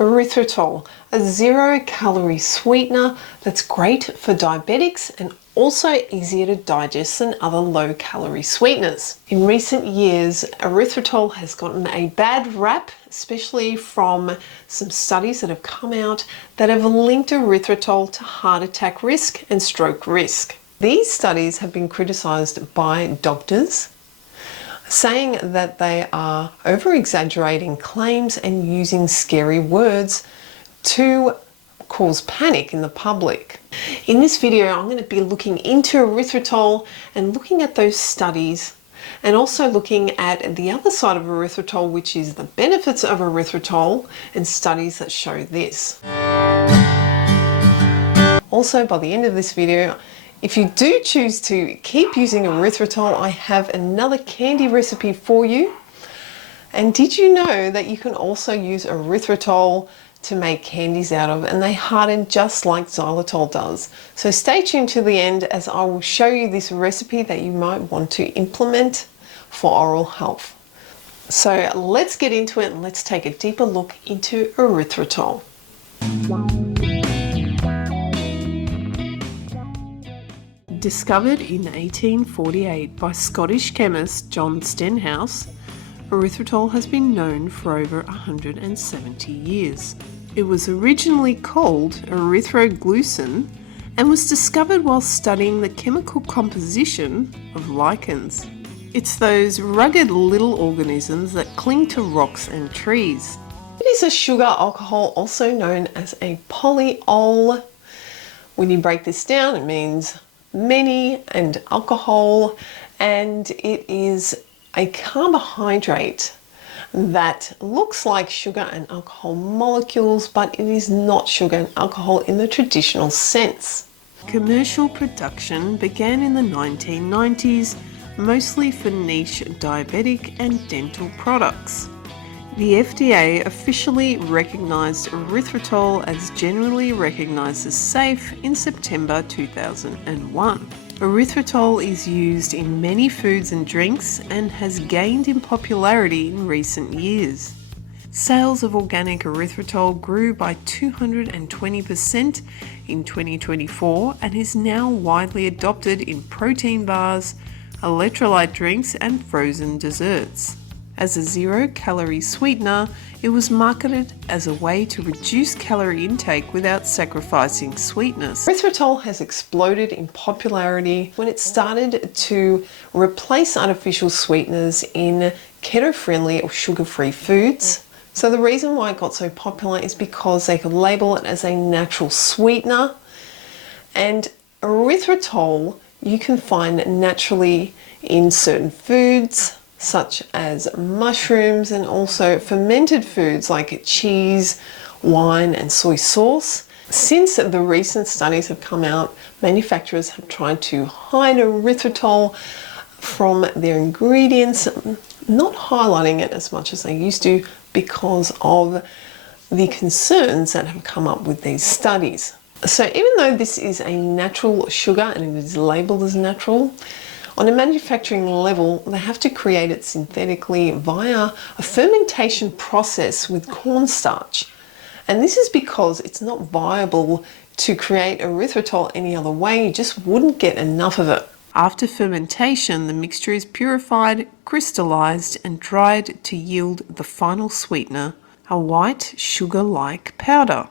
Erythritol, a zero-calorie sweetener that's great for diabetics and also easier to digest than other low-calorie sweeteners. In recent years, erythritol has gotten a bad rap, especially from some studies that have come out that have linked erythritol to heart attack risk and stroke risk. These studies have been criticized by doctors, saying that they are over-exaggerating claims and using scary words to cause panic in the public. In this video, I'm going to be looking into erythritol and looking at those studies, and also looking at the other side of erythritol, which is the benefits of erythritol and studies that show this. Also, by the end of this video, if you do choose to keep using erythritol, I have another candy recipe for you. And did you know that you can also use erythritol to make candies out of, and they harden just like xylitol does? So stay tuned to the end as I will show you this recipe that you might want to implement for oral health. So let's get into it and let's take a deeper look into erythritol. Discovered in 1848 by Scottish chemist John Stenhouse, erythritol has been known for over 170 years. It was originally called erythroglycin and was discovered while studying the chemical composition of lichens. It's those rugged little organisms that cling to rocks and trees. It is a sugar alcohol, also known as a polyol. When you break this down, it means many and alcohol, and it is a carbohydrate that looks like sugar and alcohol molecules, but it is not sugar and alcohol in the traditional sense. Commercial production began in the 1990s, mostly for niche diabetic and dental products. The FDA officially recognized erythritol as generally recognized as safe in September 2001. Erythritol is used in many foods and drinks and has gained in popularity in recent years. Sales of organic erythritol grew by 220% in 2024 and is now widely adopted in protein bars, electrolyte drinks, and frozen desserts. As a zero-calorie sweetener, it was marketed as a way to reduce calorie intake without sacrificing sweetness. Erythritol has exploded in popularity when it started to replace artificial sweeteners in keto-friendly or sugar-free foods. So the reason why it got so popular is because they could label it as a natural sweetener. And erythritol you can find naturally in certain foods, such as mushrooms, and also fermented foods like cheese, wine, and soy sauce. Since the recent studies have come out, manufacturers have tried to hide erythritol from their ingredients, not highlighting it as much as they used to because of the concerns that have come up with these studies. So even though this is a natural sugar and it is labeled as natural, on a manufacturing level, they have to create it synthetically via a fermentation process with cornstarch. And this is because it's not viable to create erythritol any other way. You just wouldn't get enough of it. After fermentation, the mixture is purified, crystallized, and dried to yield the final sweetener, a white sugar-like powder.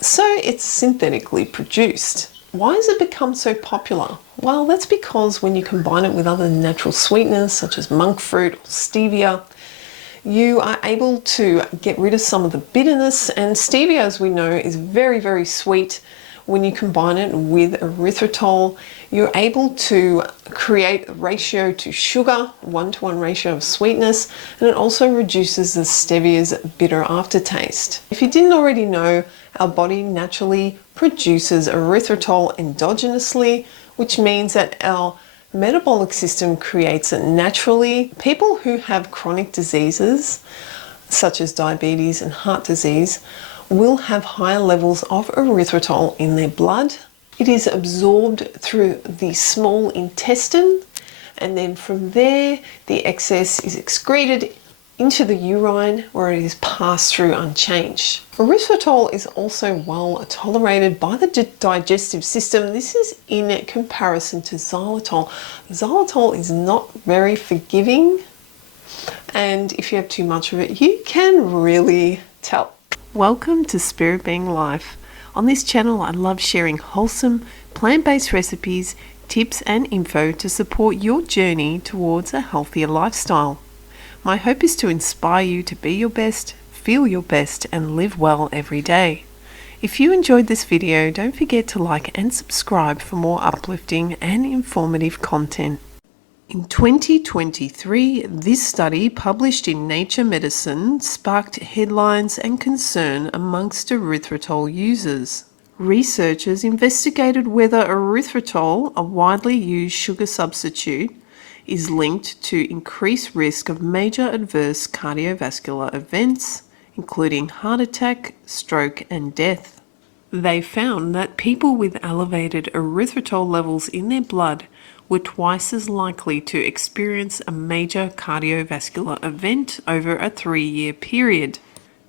So it's synthetically produced. Why has it become so popular? Well, that's because when you combine it with other natural sweeteners such as monk fruit or stevia, you are able to get rid of some of the bitterness. And stevia, as we know, is very, very sweet. When you combine it with erythritol, you're able to create a ratio to sugar, 1-to-1 ratio of sweetness, and it also reduces the stevia's bitter aftertaste. If you didn't already know, our body naturally produces erythritol endogenously, which means that our metabolic system creates it naturally. People who have chronic diseases, such as diabetes and heart disease, will have higher levels of erythritol in their blood. It is absorbed through the small intestine, and then from there the excess is excreted into the urine where it is passed through unchanged. Erythritol is also well tolerated by the digestive system. This is in comparison to xylitol. Xylitol is not very forgiving, and if you have too much of it, you can really tell. Welcome to Spirit Being Life. On this channel, I love sharing wholesome, plant-based recipes, tips and info to support your journey towards a healthier lifestyle. My hope is to inspire you to be your best, feel your best, and live well every day. If you enjoyed this video, don't forget to like and subscribe for more uplifting and informative content. In 2023, this study published in Nature Medicine sparked headlines and concern amongst erythritol users. Researchers investigated whether erythritol, a widely used sugar substitute, is linked to increased risk of major adverse cardiovascular events, including heart attack, stroke, and death. They found that people with elevated erythritol levels in their blood were twice as likely to experience a major cardiovascular event over a 3-year period.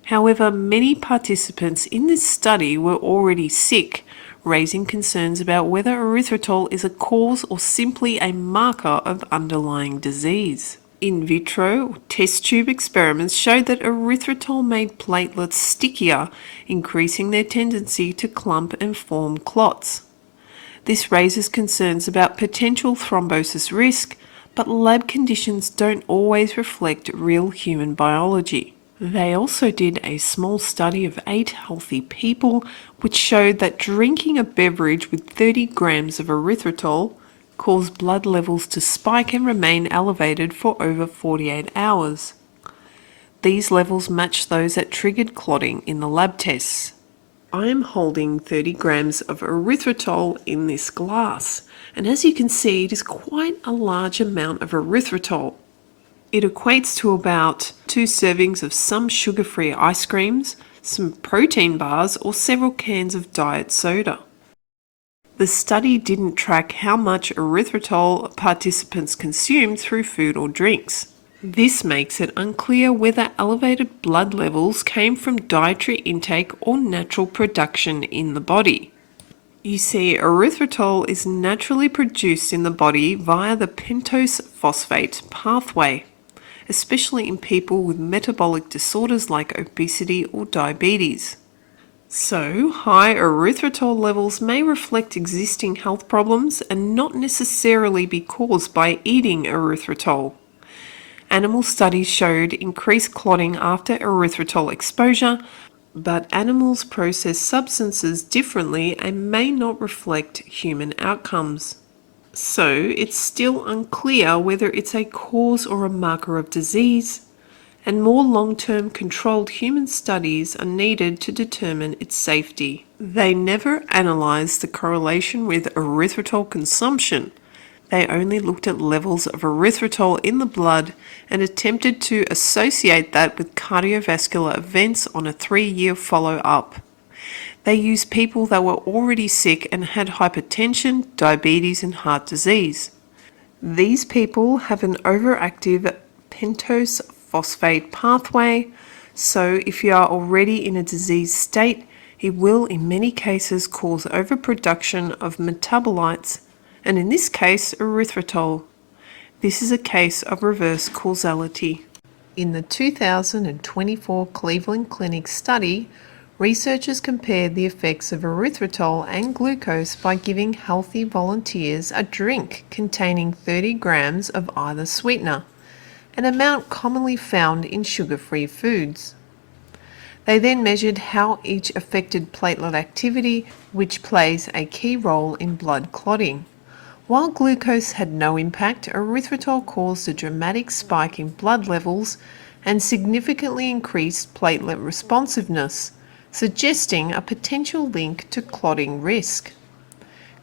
However, many participants in this study were already sick, raising concerns about whether erythritol is a cause or simply a marker of underlying disease. In vitro test tube experiments showed that erythritol made platelets stickier, increasing their tendency to clump and form clots. This raises concerns about potential thrombosis risk, but lab conditions don't always reflect real human biology. They also did a small study of 8 healthy people, which showed that drinking a beverage with 30 grams of erythritol caused blood levels to spike and remain elevated for over 48 hours. These levels matched those that triggered clotting in the lab tests. I am holding 30 grams of erythritol in this glass, and as you can see, it is quite a large amount of erythritol. It equates to about 2 servings of some sugar-free ice creams, some protein bars, or several cans of diet soda. The study didn't track how much erythritol participants consumed through food or drinks. This makes it unclear whether elevated blood levels came from dietary intake or natural production in the body. You see, erythritol is naturally produced in the body via the pentose phosphate pathway, especially in people with metabolic disorders like obesity or diabetes. So, high erythritol levels may reflect existing health problems and not necessarily be caused by eating erythritol. Animal studies showed increased clotting after erythritol exposure, but animals process substances differently and may not reflect human outcomes. So, it's still unclear whether it's a cause or a marker of disease, and more long-term controlled human studies are needed to determine its safety. They never analysed the correlation with erythritol consumption. They only looked at levels of erythritol in the blood and attempted to associate that with cardiovascular events on a 3-year follow-up. They used people that were already sick and had hypertension, diabetes, and heart disease. These people have an overactive pentose phosphate pathway, so if you are already in a disease state, it will in many cases cause overproduction of metabolites, and in this case, erythritol. This is a case of reverse causality. In the 2024 Cleveland Clinic study, researchers compared the effects of erythritol and glucose by giving healthy volunteers a drink containing 30 grams of either sweetener, an amount commonly found in sugar-free foods. They then measured how each affected platelet activity, which plays a key role in blood clotting. While glucose had no impact, erythritol caused a dramatic spike in blood levels and significantly increased platelet responsiveness, suggesting a potential link to clotting risk.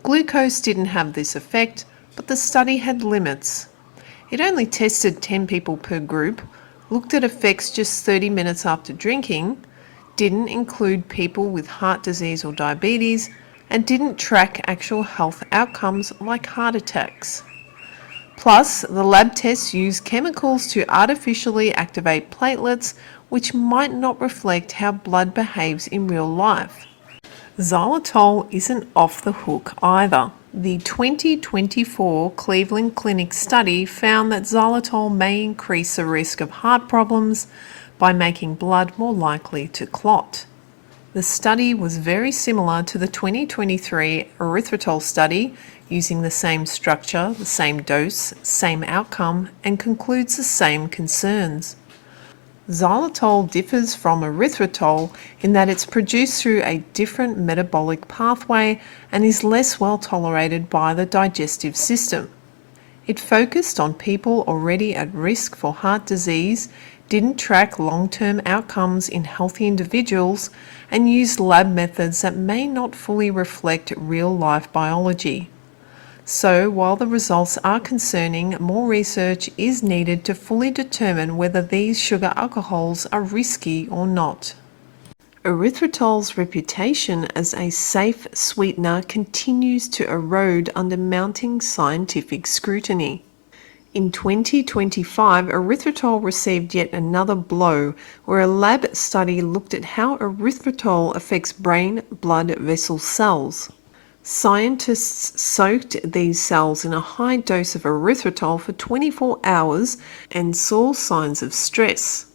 Glucose didn't have this effect, but the study had limits. It only tested 10 people per group, looked at effects just 30 minutes after drinking, didn't include people with heart disease or diabetes, and didn't track actual health outcomes like heart attacks. Plus, the lab tests use chemicals to artificially activate platelets, which might not reflect how blood behaves in real life. Xylitol isn't off the hook either. The 2024 Cleveland Clinic study found that xylitol may increase the risk of heart problems by making blood more likely to clot. The study was very similar to the 2023 Erythritol study, using the same structure, the same dose, same outcome, and concludes the same concerns. Xylitol differs from erythritol in that it's produced through a different metabolic pathway and is less well tolerated by the digestive system. It focused on people already at risk for heart disease, didn't track long-term outcomes in healthy individuals, and used lab methods that may not fully reflect real-life biology. So, while the results are concerning, more research is needed to fully determine whether these sugar alcohols are risky or not. Erythritol's reputation as a safe sweetener continues to erode under mounting scientific scrutiny. In 2025, erythritol received yet another blow, where a lab study looked at how erythritol affects brain blood vessel cells. Scientists soaked these cells in a high dose of erythritol for 24 hours and saw signs of stress.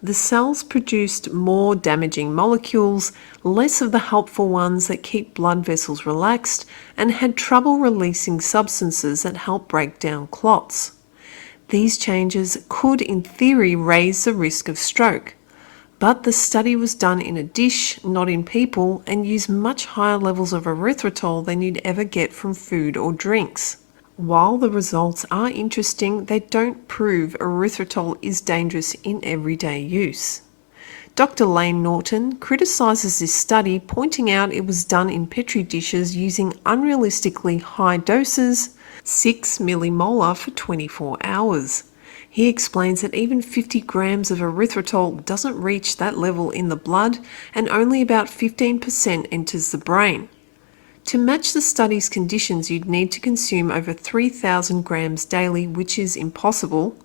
The cells produced more damaging molecules, less of the helpful ones that keep blood vessels relaxed, and had trouble releasing substances that help break down clots. These changes could, in theory, raise the risk of stroke. But the study was done in a dish, not in people, and used much higher levels of erythritol than you'd ever get from food or drinks. While the results are interesting, they don't prove erythritol is dangerous in everyday use. Dr. Lane Norton criticises this study, pointing out it was done in petri dishes using unrealistically high doses, 6 millimolar for 24 hours. He explains that even 50 grams of erythritol doesn't reach that level in the blood, and only about 15% enters the brain. To match the study's conditions, you'd need to consume over 3,000 grams daily, which is impossible.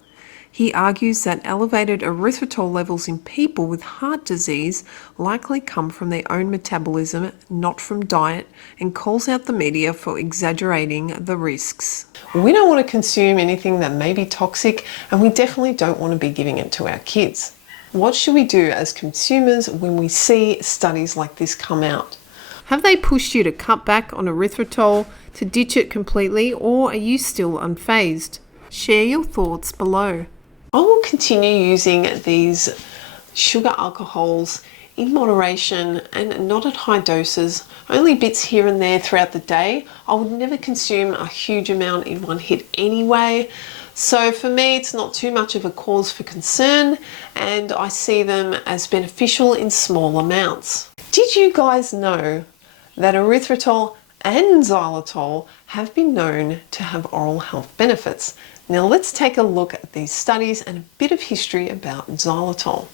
He argues that elevated erythritol levels in people with heart disease likely come from their own metabolism, not from diet, and calls out the media for exaggerating the risks. We don't want to consume anything that may be toxic, and we definitely don't want to be giving it to our kids. What should we do as consumers when we see studies like this come out? Have they pushed you to cut back on erythritol, to ditch it completely, or are you still unfazed? Share your thoughts below. I will continue using these sugar alcohols in moderation and not at high doses, only bits here and there throughout the day. I would never consume a huge amount in one hit anyway. So for me, it's not too much of a cause for concern, and I see them as beneficial in small amounts. Did you guys know that erythritol and xylitol have been known to have oral health benefits? Now let's take a look at these studies and a bit of history about xylitol.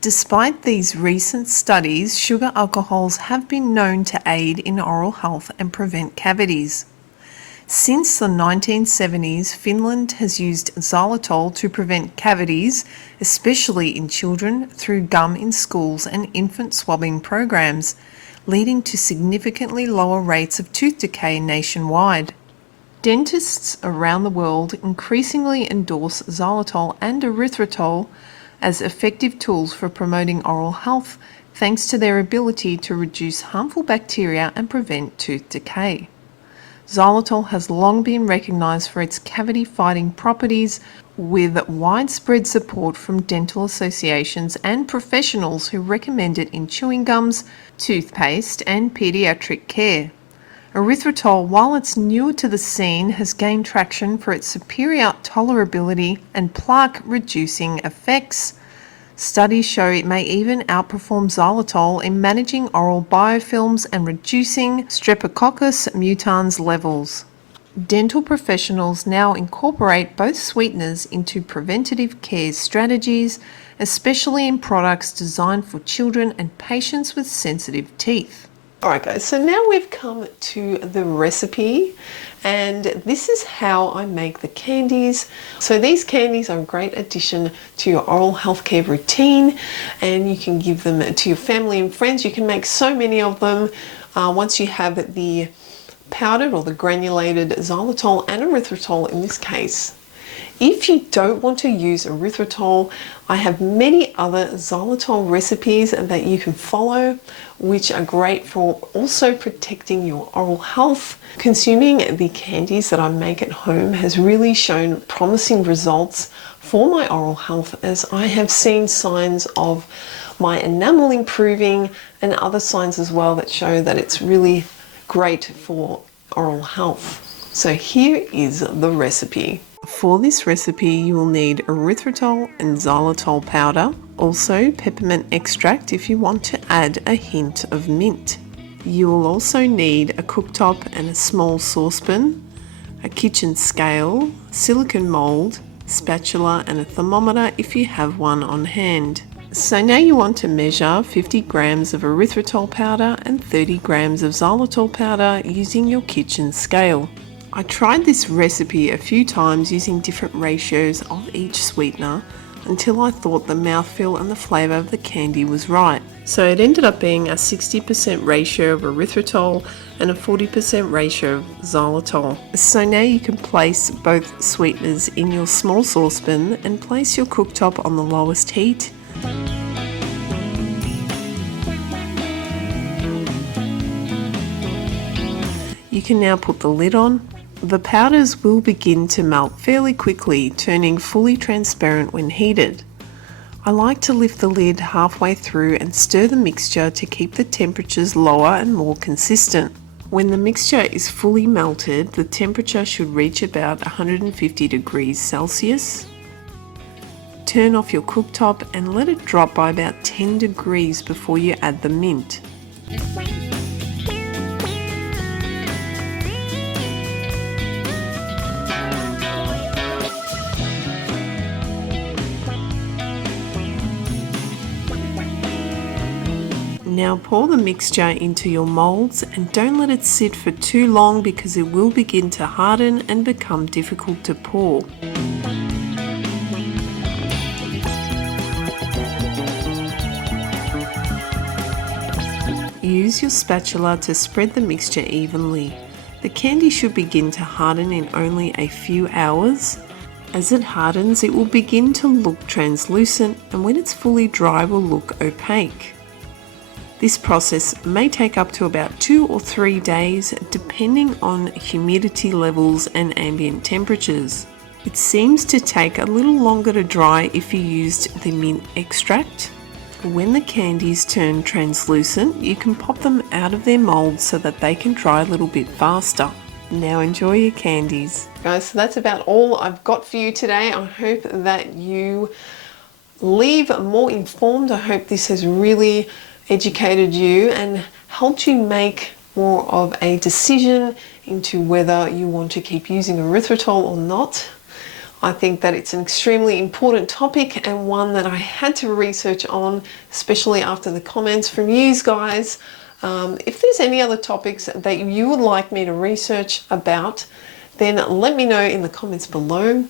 Despite these recent studies, sugar alcohols have been known to aid in oral health and prevent cavities. Since the 1970s, Finland has used xylitol to prevent cavities, especially in children, through gum in schools and infant swabbing programs, leading to significantly lower rates of tooth decay nationwide. Dentists around the world increasingly endorse xylitol and erythritol as effective tools for promoting oral health, thanks to their ability to reduce harmful bacteria and prevent tooth decay. Xylitol has long been recognised for its cavity-fighting properties, with widespread support from dental associations and professionals who recommend it in chewing gums, toothpaste, and paediatric care. Erythritol, while it's newer to the scene, has gained traction for its superior tolerability and plaque-reducing effects. Studies show it may even outperform xylitol in managing oral biofilms and reducing Streptococcus mutans levels. Dental professionals now incorporate both sweeteners into preventative care strategies, especially in products designed for children and patients with sensitive teeth. Alright guys, so now we've come to the recipe, and this is how I make the candies. So these candies are a great addition to your oral health care routine, and you can give them to your family and friends. You can make so many of them once you have the powdered or the granulated xylitol and erythritol in this case. If you don't want to use erythritol, I have many other xylitol recipes that you can follow, which are great for also protecting your oral health. Consuming the candies that I make at home has really shown promising results for my oral health, as I have seen signs of my enamel improving and other signs as well that show that it's really great for oral health. So here is the recipe. For this recipe, you will need erythritol and xylitol powder, also peppermint extract if you want to add a hint of mint. You will also need a cooktop and a small saucepan, a kitchen scale, silicone mold, spatula and a thermometer if you have one on hand. So now you want to measure 50 grams of erythritol powder and 30 grams of xylitol powder using your kitchen scale. I tried this recipe a few times using different ratios of each sweetener until I thought the mouthfeel and the flavour of the candy was right. So it ended up being a 60% ratio of erythritol and a 40% ratio of xylitol. So now you can place both sweeteners in your small saucepan and place your cooktop on the lowest heat. You can now put the lid on. The powders will begin to melt fairly quickly, turning fully transparent when heated. I like to lift the lid halfway through and stir the mixture to keep the temperatures lower and more consistent. When the mixture is fully melted, the temperature should reach about 150 degrees Celsius. Turn off your cooktop and let it drop by about 10 degrees before you add the mint. Now pour the mixture into your molds and don't let it sit for too long because it will begin to harden and become difficult to pour. Use your spatula to spread the mixture evenly. The candy should begin to harden in only a few hours. As it hardens, it will begin to look translucent, and when it's fully dry, will look opaque. This process may take up to about 2 or 3 days depending on humidity levels and ambient temperatures. It seems to take a little longer to dry if you used the mint extract. When the candies turn translucent, you can pop them out of their molds so that they can dry a little bit faster. Now enjoy your candies. Guys, so that's about all I've got for you today. I hope that you leave more informed. I hope this has really educated you and helped you make more of a decision into whether you want to keep using erythritol or not. I think that it's an extremely important topic and one that I had to research on, especially after the comments from you guys. If there's any other topics that you would like me to research about, then let me know in the comments below.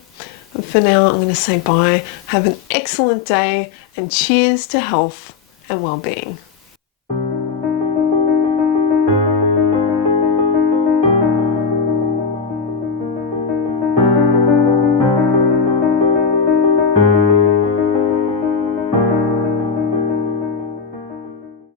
And for now, I'm going to say bye. Have an excellent day and cheers to health and well-being.